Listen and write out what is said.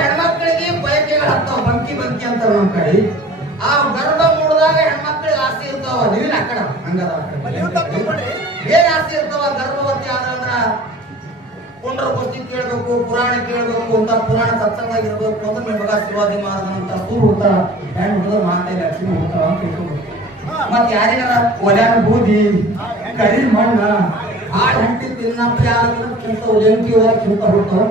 ಹೆಣ್ಮಕ್ಳಿಗೆ ಬಯಕೆಗಳು ಹತ್ತಾವ, ಬಂಕಿ ಬಂಕಿ ಅಂತಾರ ನಮ್ ಕಡೆ. ಆ ಗರ್ಭ ಮೂಡಿದಾಗ ಹೆಣ್ಮಕ್ಳಿಗೆ ಆಸೆ ಇರ್ತಾವ. ನೀವಿನ ಅಕ್ಕಡ ಹಂಗದ ಏನ್ ಆಸೆ ಇರ್ತಾವ? ಗರ್ಭವತಿ ಆದಂದ್ರ ಪುಂಡ್ರ ಗೋಷ್ಠಿ ಕೇಳ್ಬೇಕು, ಪುರಾಣ ಕೇಳ್ಬೇಕು ಅಂತ, ಪುರಾಣ ಸತ್ಸಂಗಾಗಿರ್ಬೇಕು ಅಂದ್ರೆ ನಿಮಗ ಶಿವಾಜಿ ಮಹಾರಾಜನಂತ ಸೂರು ಹುಡ್ತಾರ, ಹೆಣ್ಣು ಹುಡುಗರು ಮಾತಾಡಿ ಲಕ್ಷ್ಮಿ ಹುಡ್ತಾವ ಅಂತ ತಿಳ್ಕೊಬೇಕು. ಮತ್ ಯಾರಿಗಾರ ಒಲ್ಯಾನ ಬೂದಿ ಕರಿ ಮಣ್ಣ ಆ ಹೆಂಡತಿ ತಿನ್ನಪ್ಪ ಯಾರು ಉದ್ಯಂಕಿ ಒಳಗೆ ಚಿಂತ ಹುಡ್ತಾವ.